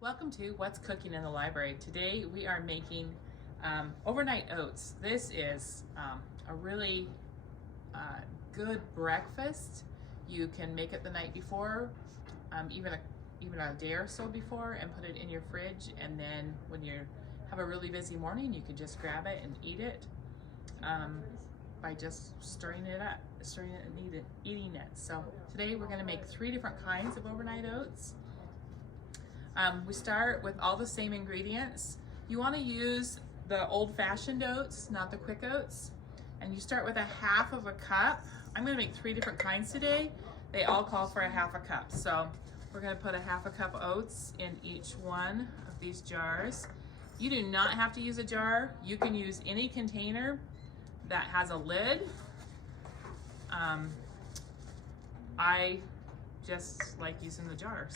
Welcome to What's Cooking in the Library. Today we are making overnight oats. This is a really good breakfast. You can make it the night before, even a day or so before, and put it in your fridge, and then when you have a really busy morning you can just grab it and eat it by just stirring it and eating it. So today we're going to make 3 different kinds of overnight oats. We start with all the same ingredients. You want to use the old-fashioned oats, not the quick oats. And you start with a half of a cup. I'm going to make 3 different kinds today. They all call for a half a cup. So we're going to put a half a cup oats in each one of these jars. You do not have to use a jar. You can use any container that has a lid. I just like using the jars.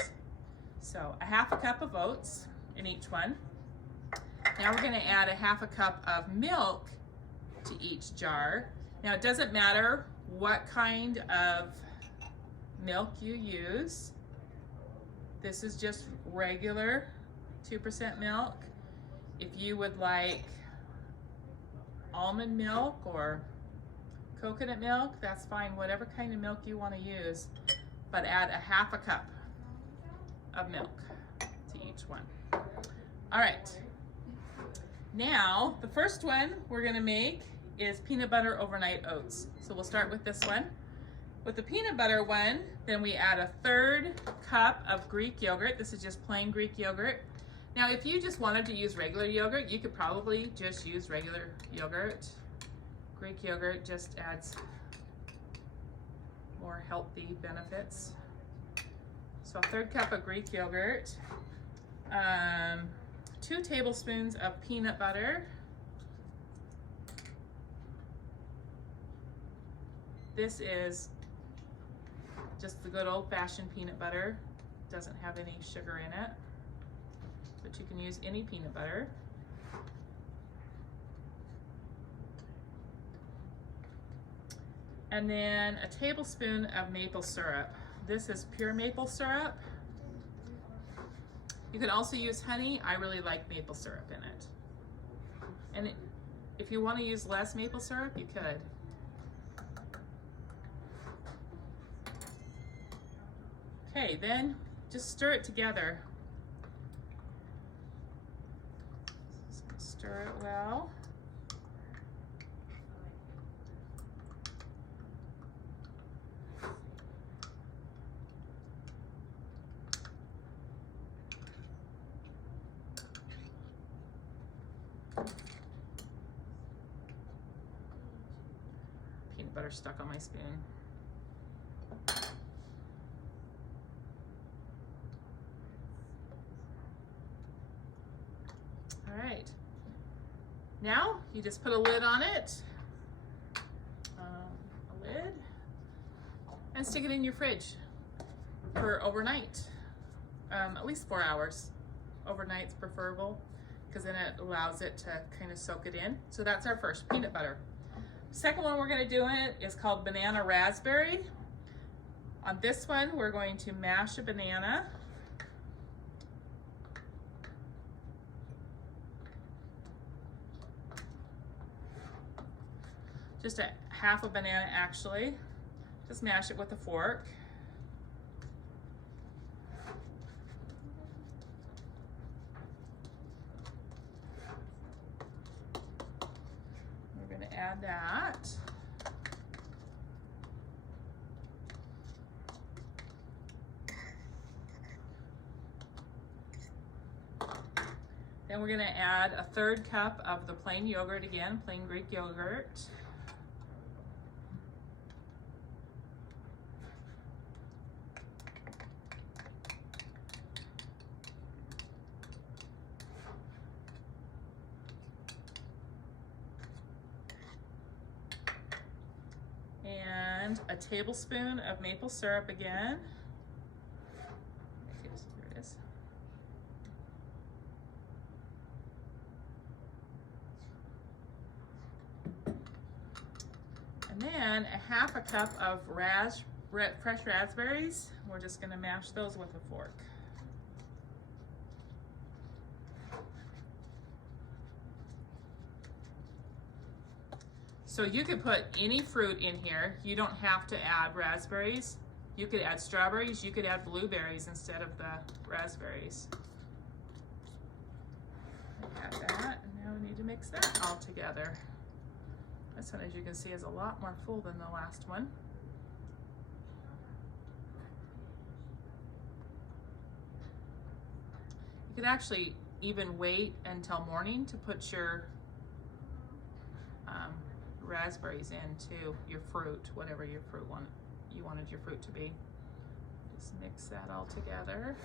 So a half a cup of oats in each one. Now we're going to add a half a cup of milk to each jar. Now it doesn't matter what kind of milk you use. This is just regular 2% milk. If you would like almond milk or coconut milk, that's fine, whatever kind of milk you want to use, but add a half a cup of milk to each one. All right, now the first one we're going to make is peanut butter overnight oats. So we'll start with this one. With the peanut butter one, then we add a 1/3 cup of Greek yogurt. This is just plain Greek yogurt. Now if you just wanted to use regular yogurt, you could probably just use regular yogurt. Greek yogurt just adds more healthy benefits. So a 1/3 cup of Greek yogurt, 2 tablespoons of peanut butter. This is just the good old-fashioned peanut butter. Doesn't have any sugar in it, but you can use any peanut butter. And then a tablespoon of maple syrup. This is pure maple syrup. You can also use honey. I really like maple syrup in it. And if you want to use less maple syrup, you could. Okay, then just stir it together. Stir it well. Peanut butter stuck on my spoon. All right, now you just put a lid on it, and stick it in your fridge for overnight, at least 4 hours. Overnight's preferable because then it allows it to kind of soak it in. So that's our first, peanut butter. Second one we're going to do it is called banana raspberry. On this one, we're going to mash a banana. Just a half a banana actually. Just mash it with a fork. We're going to add that. Then we're going to add a 1/3 cup of the plain yogurt again, plain Greek yogurt. And a tablespoon of maple syrup again. Here it is. And then a half a cup of fresh raspberries. We're just going to mash those with a fork. So you could put any fruit in here. You don't have to add raspberries. You could add strawberries. You could add blueberries instead of the raspberries. Add that, and now we need to mix that all together. This one, as you can see, is a lot more full than the last one. You could actually even wait until morning to put your raspberries into your fruit, whatever your fruit you wanted your fruit to be. Just mix that all together.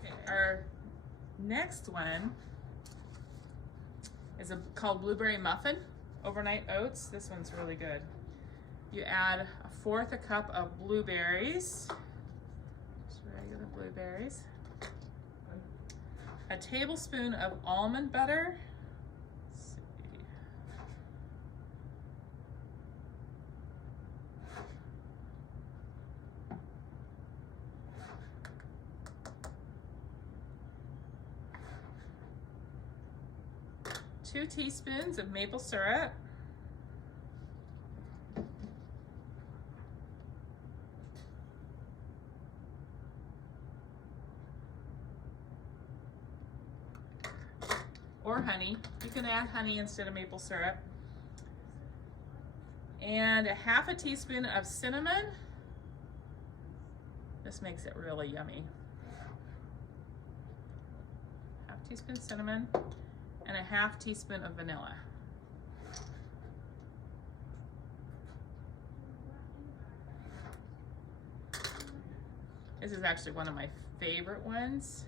Okay, our next one is called Blueberry Muffin overnight oats. This one's really good. You add 1/4 cup of blueberries, just regular blueberries, a tablespoon of almond butter, let's see, 2 teaspoons of maple syrup, or honey. You can add honey instead of maple syrup. And 1/2 teaspoon of cinnamon. This makes it really yummy. 1/2 teaspoon cinnamon and 1/2 teaspoon of vanilla. This is actually one of my favorite ones.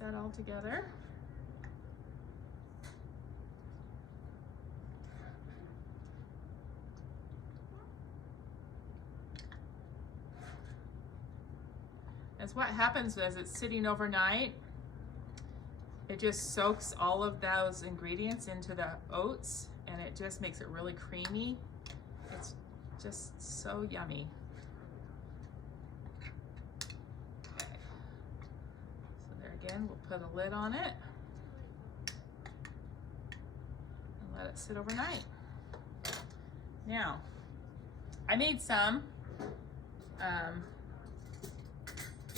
That all together. As what happens as it's sitting overnight, it just soaks all of those ingredients into the oats, and it just makes it really creamy. It's just so yummy. Again, we'll put a lid on it and let it sit overnight. Now, I made some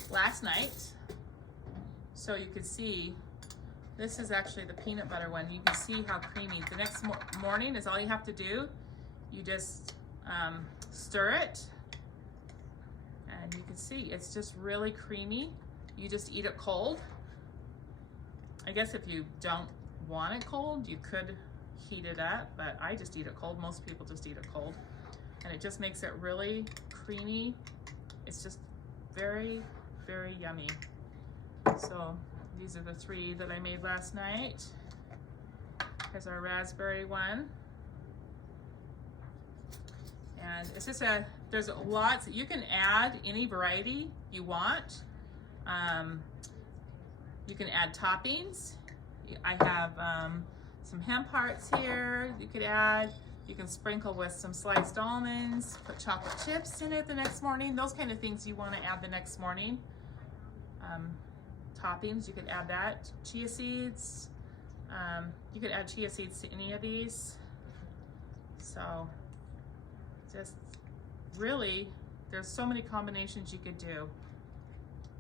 last night, so you could see, this is actually the peanut butter one. You can see how creamy. The next morning is all you have to do. You just stir it, and you can see it's just really creamy. You just eat it cold. I guess if you don't want it cold, you could heat it up, but I just eat it cold. Most people just eat it cold. And it just makes it really creamy. It's just very, very yummy. So these are the 3 that I made last night. Here's our raspberry one. And it's just there's lots, you can add any variety you want. You can add toppings. I have some hemp hearts here you could add. You can sprinkle with some sliced almonds, put chocolate chips in it the next morning. Those kind of things you want to add the next morning. Toppings, you could add that. Chia seeds. You could add chia seeds to any of these. So just really, there's so many combinations you could do.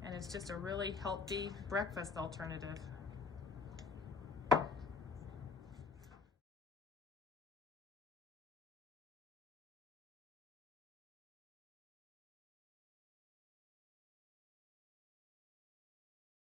And it's just a really healthy breakfast alternative.